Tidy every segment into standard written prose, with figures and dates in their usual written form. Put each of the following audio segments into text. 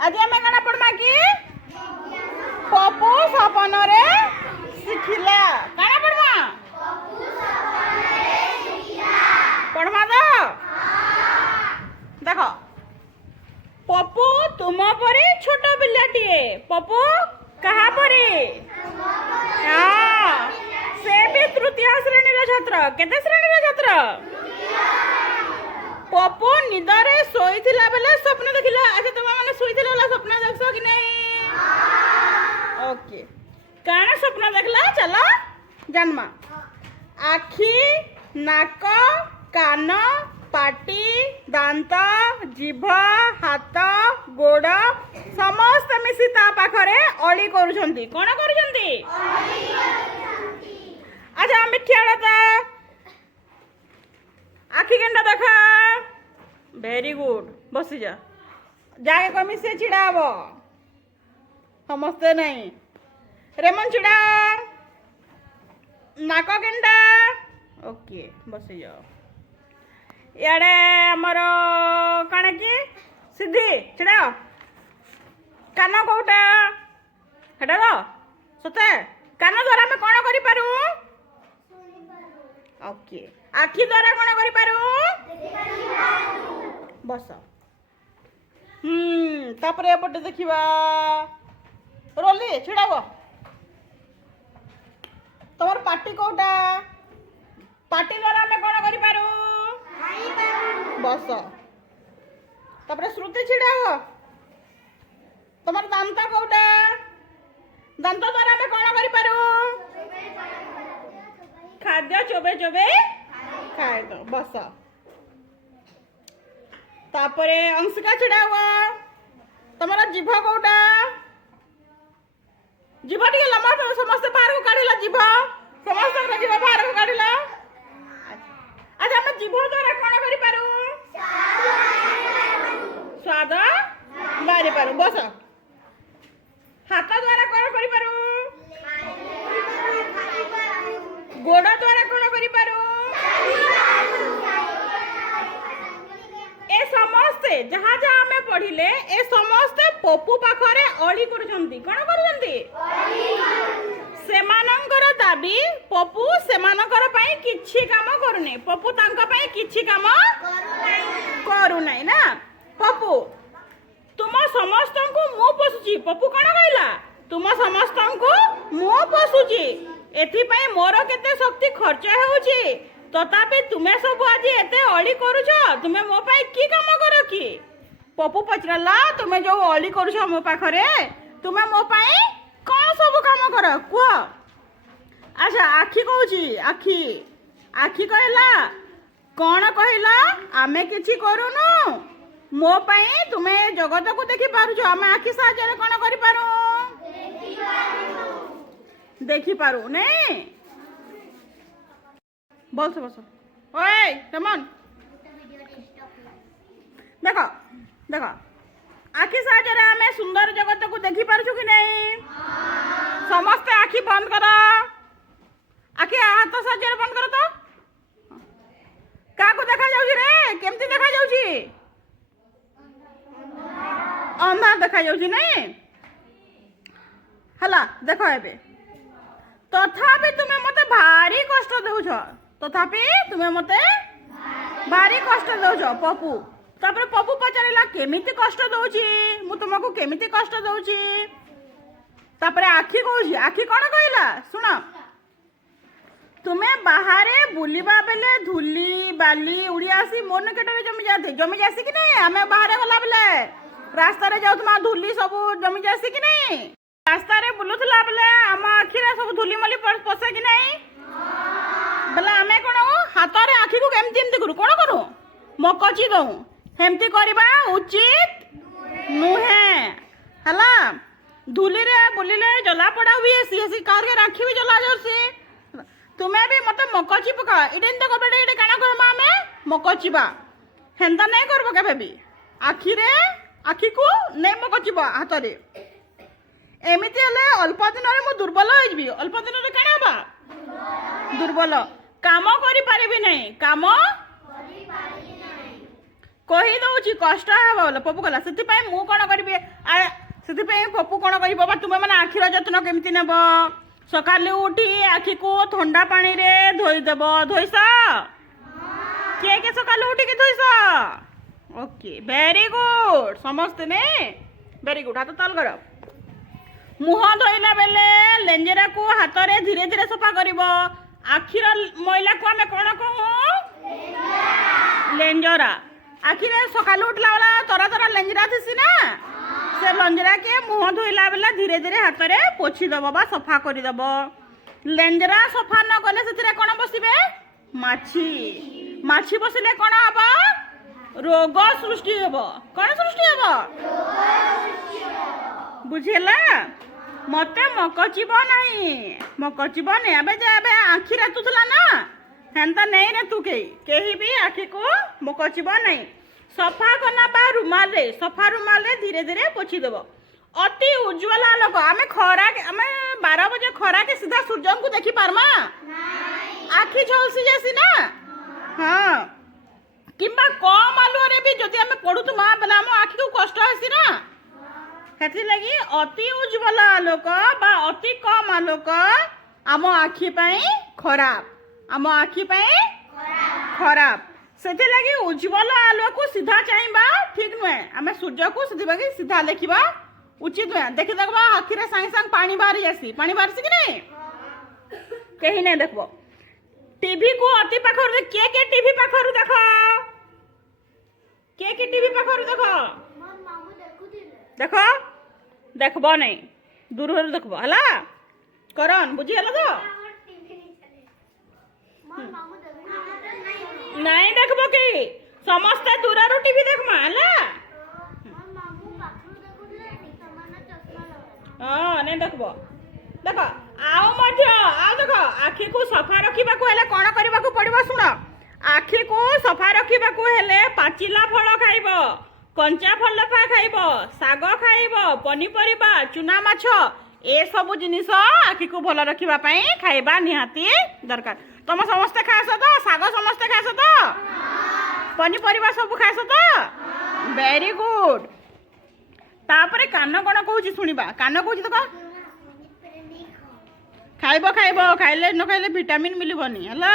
आज आम कण पढ़मा कि पपु सपन रे शिखिला कण पढ़मा पढ़मा तो देख पपु तुम परी छोट पिलाटीए पपु कहा परी हाँ से भी तृतीय श्रेणी छात्र केते श्रेणी छात्र पपु निदरे सोईथिला बेले स्वप्न देखिला अच्छा तुम माने सोईथिला वाला स्वप्न देखसो कि नहीं ओके काना स्वप्न देखला चलो जन्मा आखी नाक कान पाटी दांत जीभ हाथ गोड़ समस्त मिसी ता पाखरे अली करूछंती कोन करूछंती अच्छा मिठियाड़ता आखि केनटा देखा वेरी गुड बसी जा जाके कमी से छिड़ा हबो समस्ते नहीं रेमन छिड़ा नाक केनटा ओके बसी जाओ याडे हमर काना की सिद्धि छिड़ा कान कोटा हेडा रो सते कान द्वारा हम कोन करि पारू ओके आखि द्वारा कोन करि पारू बस तापरे एपटे देखिबा रोली छिड़ाबो तमर पाटी कोटा पाटी द्वारा हम कोन करि पारू बस तापरे श्रुति छिड़ाबो तमर दांत कोटा दांत द्वारा हम कोन करि पारू खाद्य चोबे चोबे खाए तो बस तापरे अंशिका छिड़ा हुआ तमरा जीभ कोटा जीभ टिके लम्बा समस्त बाहर को काढिला जीभ समस्त जीभ बाहर को काढिला आज हम जीभ द्वारा कोन करि पारू स्वाद बारी पारू बस हाथ द्वारा कोन करि पारू गोड़ द्वारा कोन करि पारू ए समस्ते जहाँ जहाँ हमें पढ़िले ए समस्ते पपु पाखरे अली करूछंती कोन करूछंती सेमानंकर दाबी पपु सेमानकर पई किछि काम करूने पपु तांका पई किछि काम करू नै ना पपु तुम समस्तंकु मु पोसुची पपु कोन कहला तुम समस्तंकु मु पोसुची एथि पई मोर केते शक्ति खर्च होउची तथापि तुम्हें सब आज एते अली करूछ तुम्हें मो पाई की काम करो कि पपु पचराला तुम्हें जो अली करूछ मो पाखरे तुम्हें मो पाई कौन सब काम करो कुह अच्छा आखि कहूची आखि आखि कहला कौन कहला आमे किछि करूनु मो पाई तुम्हें जगत को देखि पारुछ आमे आखि साहाय्य कोन करि पारू देखि पारू नहीं बोल से बस ओए रमन देखो देखो आखि साहाय्य आमे सुंदर जगत को देखि पारुछु कि नहीं समस्त आखि बंद करो आखि हाथ साहाय्य बंद करो तो का को देखा जाउची रे केमती देखा जाउची अंधार देखा जाउची नहीं हला देखो एबे तथापि तुम्हें मते भारी कष्ट देउछ तथापि तुम्हें मते भारी कष्ट देउछ पपु तापर पपु पचारिला केमिति कष्ट दउची मु तुमको केमिति कष्ट दउची तापर आखि कहूची आखि कोन कहला सुन तुम्हें बाहरे बुलिबा बेले धूली बाली उड़ी आसी मोर निकटरे जमी जासी कि नहीं हमें बाहरे गला बेले रास्ता रे जाउतमा धूली सब जमी जासी कि नहीं रास्ता रे बुलुथला बेले हम आखिरे सब धूली मली पसे कि नहीं बेला आमे कोन हाथ रे आखि को केमति एमति करू कोन करू मकची दऊ हेमति करबा उचित नुहे हला धूली रे बुलिले जला पड़ा हुई सी सी कार के राखी भी जला जरसी तुम्हें भी मते मकची पका इडेन तो करबे इडे काना कर मामे मकचीबा हेंदा नहीं करबो केबे भी आखि रे आखि को नहीं मकचीबा हाथ रे एमिति हले अल्प दिन रे मु दुर्बल हो जबी अल्प दिन रे काना बा दुर्बल काम करि पारिबी नहीं काम कही दउची कष्ट हे बोले पप्पू कहला से मु कौन करी से पप्पू कौन कर बाबा तुम मैंने आखिर जत्न केमती नेब सकाले उठी आखि को ठंडा पानी रे धोईदेव धोईस किए सकाले उठिकी धोईस ओके वेरी गुड समस्ते ने वेरी गुड हाथ तल कर मुह धोइला बेले लेंजेरा को हाथ रे धीरे धीरे सफा करिवो आखिर मैला को आमे कोन कहूं लेंजरा आखिर सकाल उठला वाला तोरा तोरा लेंजरा थिसी ना से लेंजरा के मुह धोइला बेले धीरे धीरे हाथ रे पोछि दबो बा सफा करि दबो लेंजरा सफा न कले सेतिरे कोन बसिबे माछी माछी बसिले कोन हबो रोग सृष्टि हेबो कोन सृष्टि हेबो बुझेला मते मकचिब नहीं मकचिब नहीं अबे जे अबे आखि रातुला ना हेंता नहीं रे तू कहीं भी आखि को मकचिब नहीं सफा करना बा रुमाल रे सफा रुमाल रे धीरे धीरे पोछि देबो अति उज्जवल आलोक आमे खरा आमे 12 बजे खरा के सीधा सूर्य को देखि पारमा आखि झलसी जैसी ना हां किंबा कम आलो रे भी जदि आमे पढुतु मा बेला हम आखि को कष्ट आसी ना हेती लगी अति उज्जवल आलोक बा अति कम आलोक आम आखि पई खराब आम आखि पई खराब सेते लगी उज्जवल आलोक को सीधा चाहिबा ठीक नुहे आमे सूर्य को सीधा देखिबा उचित नुहे देखि देखबा आखि रे संग संग पानी बाहरी आसी पानी बाहरसी कि नहीं कहीं नहीं देखबो टीवी को अति पाखर के टीवी पाखर देखो के टीवी पाखर देखो देखो देखबो नहीं दूर देखबो हला करन बुझी हला तो नहीं देखबो की समस्त दूर टीवी देखमा हला हां नहीं देखबो देखो आओ मध्य आओ देखो आखि को सफा रखिबा को हेले कोन करबा को पड़िबो सुनो आखि को सफा रखिबा को हेले पाचिला फल खाइबो कंचा फल खाइब साग खाइब पनीपरिबा चुना माछ ए सब जिनिस आखि को भल रखिबा पई खाइबा निहाती दरकार तुम समस्ते खास तो साग समस्ते खास तो पनीपरिबा सब खास तो वेरी गुड तापरे कान कोन कहूची सुनिबा कान कहूची तो खाइब खाइब खाइले न खाइले विटामिन मिलबनी हला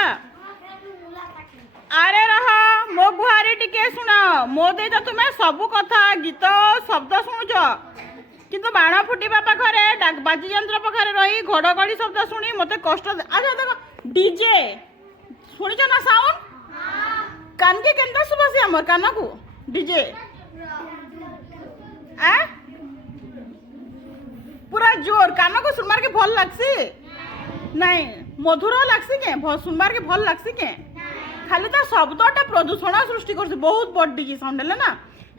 अरे रह मो गुहारी टिके सुन मो दे तो तुम्हें सब कथा गीत शब्द शुणुच किंतु बाण फुटिबा पाखरे बाजी यंत्र पाखरे रही घड़घड़ी शब्द शुणी मते कष्ट अच्छा देखो डीजे शुणिच ना साउंड कान के केंदा सुबसी हमर कान को डीजे आ पूरा जोर कान को सुनमार के भल लागसी नहीं मधुर लागसी के सुनमार के भल लागसी के खाली ता शब्दटा प्रदूषण सृष्टि कर बहुत बड़ डीजे साउंड है ना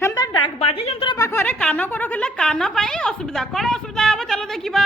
हेमता बाजी यंत्र पाखरे कान को रखिले कान पाई असुविधा कौन असुविधा हम चलो देखा।